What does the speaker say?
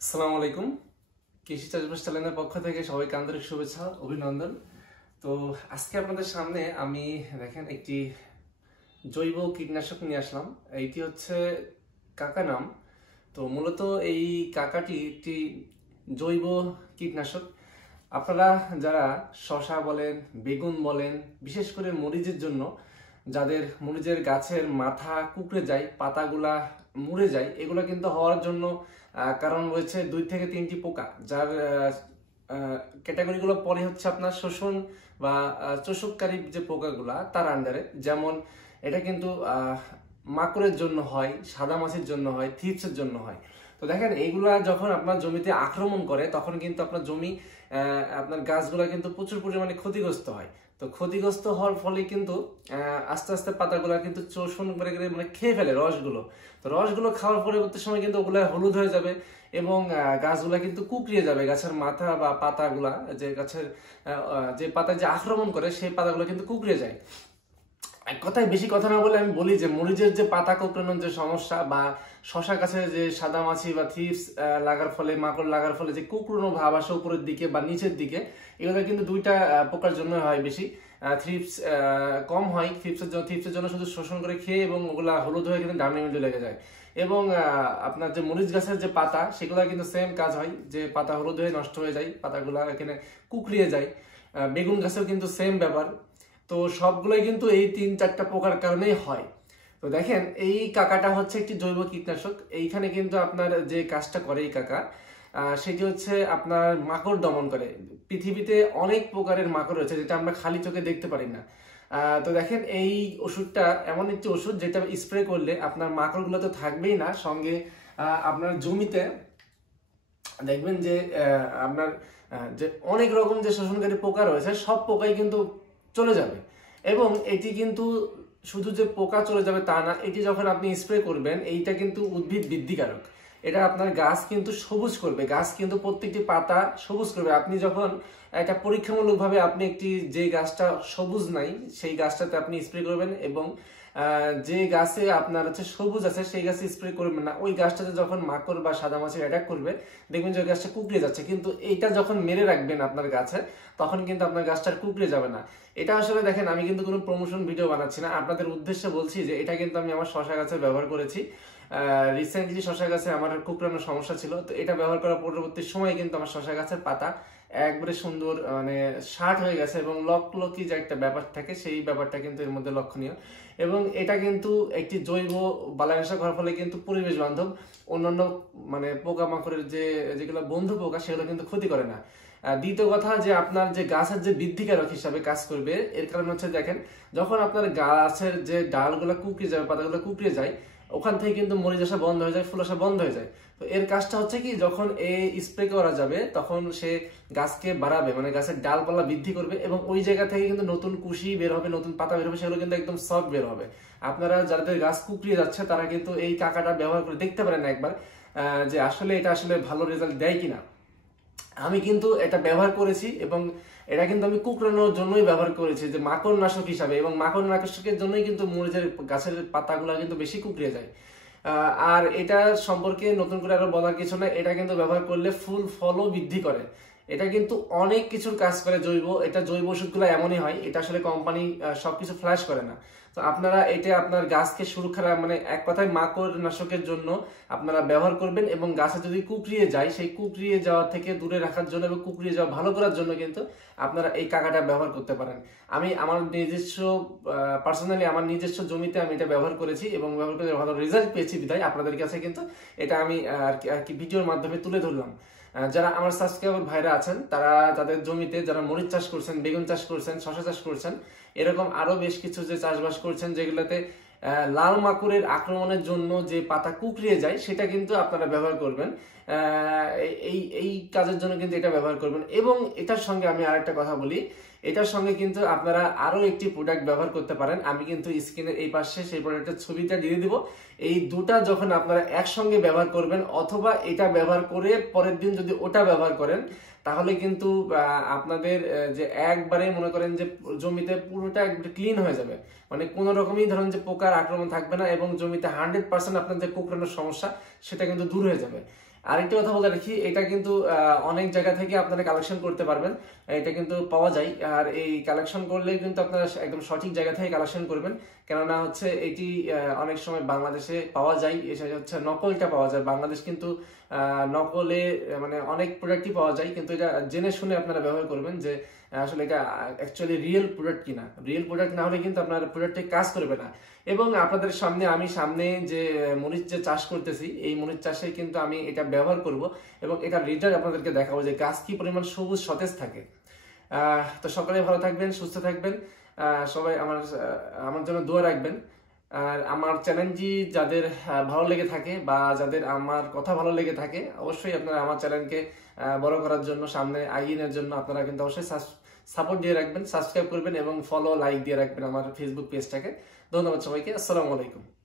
আসসালামু আলাইকুম। কৃষি চাষবাস চ্যানেলের পক্ষ থেকে সবাইকে আন্তরিক শুভেচ্ছা অভিনন্দন। তো আজকে আপনাদের সামনে আমি দেখেন একটি জৈব কীটনাশক নিয়ে আসলাম। এইটি হচ্ছে কাকা নাম। তো মূলত এই কাকাটি একটি জৈব কীটনাশক। আপনারা যারা শসা বলেন, বেগুন বলেন, বিশেষ করে মরিচের জন্য যাদের মরিচের গাছের মাথা কুঁকড়ে যায়, পাতাগুলা মুড়ে যায়, এগুলো কিন্তু হওয়ার জন্য কারণ রয়েছে 2 থেকে 3টি পোকা, যার ক্যাটাগরিগুলো পরে হচ্ছে আপনার শোষণ বা চোষককারী যে পোকাগুলা তার আন্ডারে। যেমন এটা কিন্তু মাকড়ের জন্য হয়, সাদা মাছির জন্য হয়, থিপসের জন্য হয়। তো দেখেন এইগুলা যখন আপনার জমিতে আক্রমণ করে তখন কিন্তু আপনার জমি আপনার গাছগুলা কিন্তু প্রচুর পরিমাণে ক্ষতিগ্রস্ত হয়। তো ক্ষতিগ্রস্ত হওয়ার ফলে কিন্তু আস্তে আস্তে পাতাগুলা কিন্তু শোষণ করে করে মানে খেয়ে ফেলে রসগুলো। তো রসগুলো খাওয়ার পরবর্তী সময় কিন্তু ওগুলা হলুদ হয়ে যাবে এবং গাছগুলা কিন্তু কুকড়িয়ে যাবে। গাছের মাথা বা পাতাগুলা, যে গাছের যে পাতায় যে আক্রমণ করে সেই পাতাগুলো কিন্তু কুকড়িয়ে যায়। এক কথায় বেশি কথা না বলে আমি বলি যে মরিচের যে পাতা কোঁকড়ানোর যে সমস্যা বা শশা গাছে যে সাদা মাছি বা থিপস লাগার ফলে, মাকড় লাগার ফলে যে কুকড়ানো ভাব আসে উপরের দিকে বা নিচের দিকে, এগুলো কিন্তু দুইটা পোকার জন্য হয় বেশি। থ্রিপস কম হয়, থ্রিপসের জন্য শুধু শোষণ করে খেয়ে এবং ওগুলা হলুদ হয়ে কিন্তু ডাউনে মিলে লেগে যায়। এবং আপনার যে মরিচ গাছের যে পাতা, সেগুলো কিন্তু সেম কাজ হয়, যে পাতা হলুদ হয়ে নষ্ট হয়ে যায়, পাতাগুলা এখানে কুকড়িয়ে যায়। বেগুন গাছেও কিন্তু সেম ব্যাপার। তো সবগুলোই কিন্তু এই 3-4টা পোকার কারণেই হয়। তো দেখেন এই কাকাটা হচ্ছে একটি জৈব কীটনাশক। এইখানে কিন্তু আপনার যে কাজটা করে এই কাকা, সেটি হচ্ছে আপনার মাকড় দমন করে। পৃথিবীতে অনেক প্রকারের মাকড় রয়েছে যেটা আমরা খালি চোখে দেখতে পারি না। তো দেখেন এই ওষুধটা এমন একটি ওষুধ যেটা স্প্রে করলে আপনার মাকড়গুলো তো থাকবেই না, সঙ্গে আপনার জমিতে দেখবেন যে আপনার যে অনেক রকম যে শোষণকারী পোকা রয়েছে সব পোকাই কিন্তু চলে যাবে। এবং এটি কিন্তু শুধু যে পোকা চলে যাবে তা না, এটি যখন আপনি স্প্রে করবেন এইটা কিন্তু উদ্ভিদ বৃদ্ধিকারক। এটা আপনার গাছ কিন্তু সবুজ করবে, গাছ কিন্তু প্রত্যেকটি পাতা সবুজ করবে। আপনি যখন একটা পরীক্ষামূলকভাবে আপনি একটি যে গাছটা সবুজ নাই সেই গাছটাতে আপনি স্প্রে করবেন এবং যে গাছে আপনার হচ্ছে সবুজ আছে সেই গাছে স্প্রে করবেন না। ওই গাছটাতে যখন মাকড় বা সাদা মাছির অ্যাটাক করবে দেখবেন যে ওই গাছটা কুকড়ে যাচ্ছে। কিন্তু এইটা যখন মেরে রাখবেন আপনার গাছে, তখন কিন্তু আপনার গাছটা কুকড়ে যাবে না। এটা আসলে দেখেন আমি কিন্তু কোনো প্রমোশন ভিডিও বানাচ্ছি না, আপনাদের উদ্দেশ্যে বলছি যে এটা কিন্তু আমি আমার শশা গাছে ব্যবহার করেছি। রিসেন্টলি শশা গাছে আমার কুকড়ানোর সমস্যা ছিল, তো এটা ব্যবহার করার পরবর্তী সময় কিন্তু আমার শশা গাছের পাতা একবারে সুন্দর মানে শার্ট হয়ে গেছে এবং লকলকি যে একটা ব্যাপার থাকে সেই ব্যাপারটা কিন্তু এর মধ্যে লক্ষণীয়। এবং এটা কিন্তু একটি জৈব বালাইনাশক হওয়ার ফলে কিন্তু পরিবেশ বান্ধব, অন্যান্য মানে পোকামাকড়ের যেগুলো বন্ধু পোকা সেগুলো কিন্তু ক্ষতি করে না। দ্বিতীয় কথা যে আপনার যে গাছের যে বৃদ্ধিকারক হিসাবে কাজ করবে। এর কারণ হচ্ছে দেখেন যখন আপনার গাছের যে ডালগুলো কুকড়ে যাবে, পাতাগুলো কুকড়ে যায়, ওখান থেকে কিন্তু মরিচ আসা বন্ধ হয়ে যায়, ফুল আসা বন্ধ হয়ে যায়। তো এর কাজটা হচ্ছে কি, যখন এই স্প্রে করা যাবে তখন সে গাছকে বাড়াবে, মানে গাছের ডালপালা বৃদ্ধি করবে এবং ওই জায়গা থেকে কিন্তু নতুন কুশি বের হবে, নতুন পাতা বের হবে, সেগুলো কিন্তু একদম সফট বের হবে। আপনারা যাদের গাছ কুকড়িয়ে যাচ্ছে তারা কিন্তু এই কাকাটা ব্যবহার করে দেখতে পারেন একবার, যে আসলে এটা আসলে ভালো রেজাল্ট দেয় কিনা। আমি কিন্তু এটা ব্যবহার করেছি এবং এটা কিন্তু আমি কুকড়ানোর জন্যই ব্যবহার করেছি, যে মাকড় নাশক হিসাবে। এবং মাকড় নাশকের জন্যই কিন্তু মরিচের গাছের পাতাগুলো কিন্তু বেশি কুকড়িয়ে যায়। আর এটা সম্পর্কে নতুন করে আরো বলার কিছু না, এটা কিন্তু ব্যবহার করলে ফুল ফলও বৃদ্ধি করে। এটা কিন্তু অনেক কিছুর কাজ করে জৈব, এটা জৈব ওষুধগুলো এমনই হয়, এটা আসলে কোম্পানি সবকিছু ফ্ল্যাশ করে না। তো আপনারা এটা আপনার গাছকে সুরক্ষা মানে এক কথায় মাকড় নাশকের জন্য আপনারা ব্যবহার করবেন এবং গাছে যদি কুকড়িয়ে যায় সেই কুকড়িয়ে যাওয়া থেকে দূরে রাখার জন্য এবং কুকড়িয়ে যাওয়া ভালো করার জন্য কিন্তু আপনারা এই কাকাটা ব্যবহার করতে পারেন। আমি আমার নিজস্ব পার্সোনালি আমার নিজস্ব জমিতে আমি এটা ব্যবহার করেছি এবং ব্যবহার করে ভালো রেজাল্ট পেয়েছি, বিধায় আপনাদের কাছে কিন্তু এটা আমি আর কি ভিডিওর মাধ্যমে তুলে ধরলাম। যারা আমার সাবস্ক্রাইবার ভাইরা আছেন তারা তাদের জমিতে যারা মরিচ চাষ করছেন, বেগুন চাষ করছেন, শশা চাষ করছেন, এরকম আরো বেশ কিছু যে চাষবাস করছেন যেগুলোতে লাল মাকড়ের আক্রমণের জন্য যে পাতা কুকড়িয়ে যায় সেটা কিন্তু আপনারা ব্যবহার করবেন। এই এই কাজের জন্য কিন্তু এটা ব্যবহার করবেন। এবং এটার সঙ্গে আমি আরেকটা কথা বলি, এটার সঙ্গে কিন্তু আপনারা আরো একটি প্রোডাক্ট ব্যবহার করতে পারেন। আমি কিন্তু স্ক্রিনের এই পাশে সেই প্রোডাক্টের ছবিটা দিয়ে দিব। এই দুটা যখন আপনারা একসঙ্গে ব্যবহার করবেন অথবা এটা ব্যবহার করে পরের দিন যদি ওটা ব্যবহার করেন, তাহলে কিন্তু আপনাদের যে একবারে মনে করেন যে জমিতে পুরোটা একবারে ক্লিন হয়ে যাবে, মানে কোনো রকমই ধরেন যে পোকার আক্রমণ থাকবে না এবং জমিতে 100% আপনার যে কোঁকড়ানোর সমস্যা সেটা কিন্তু দূর হয়ে যাবে। আরেকটা কথা বলে রাখি, এটা কিন্তু অনেক জায়গা থেকে আপনারা কালেকশন করতে পারবেন, এটা কিন্তু পাওয়া যায়। আর এই কালেকশন করলে কিন্তু আপনারা একদম সঠিক জায়গা থেকে কালেকশন করবেন, কেননা হচ্ছে এটি অনেক সময় বাংলাদেশে পাওয়া যায়, এটা হচ্ছে নকলটা পাওয়া যায়। বাংলাদেশ কিন্তু নকলে মানে অনেক প্রোডাক্টই পাওয়া যায়, কিন্তু এটা জেনে শুনে আপনারা ব্যবহার করবেন যে আসলে এটা অ্যাকচুয়ালি রিয়েল প্রোডাক্ট কিনা। রিয়েল প্রোডাক্ট না হলে কিন্তু আপনার প্রোডাক্টে কাজ করবে না। এবং আপনাদের সামনে আমি যে মরিচ যে চাষ করতেছি, এই মরিচ চাষে কিন্তু আমি এটা ব্যবহার করব এবং এটা রেজাল্ট আপনাদেরকে দেখাবো যে গাছ কি পরিমাণ সবুজ সতেজ থাকে। তো সকলে ভালো থাকবেন, সুস্থ থাকবেন, সবাই আমার জন্য দোয়া রাখবেন। আর আমার চ্যানেলটি যাদের ভালো লেগে থাকে বা যাদের আমার কথা ভালো লেগে থাকে, অবশ্যই আপনারা আমার চ্যানেলকে বড় করার জন্য, সামনে এগিয়ে নেওয়ার জন্য আপনারা কিন্তু অবশ্যই সাপোর্ট দিয়ে রাখবেন, সাবস্ক্রাইব করবেন এবং ফলো লাইক দিয়ে রাখবেন আমার ফেসবুক পেজটাকে। ধন্যবাদ সবাইকে, আসসালামু আলাইকুম।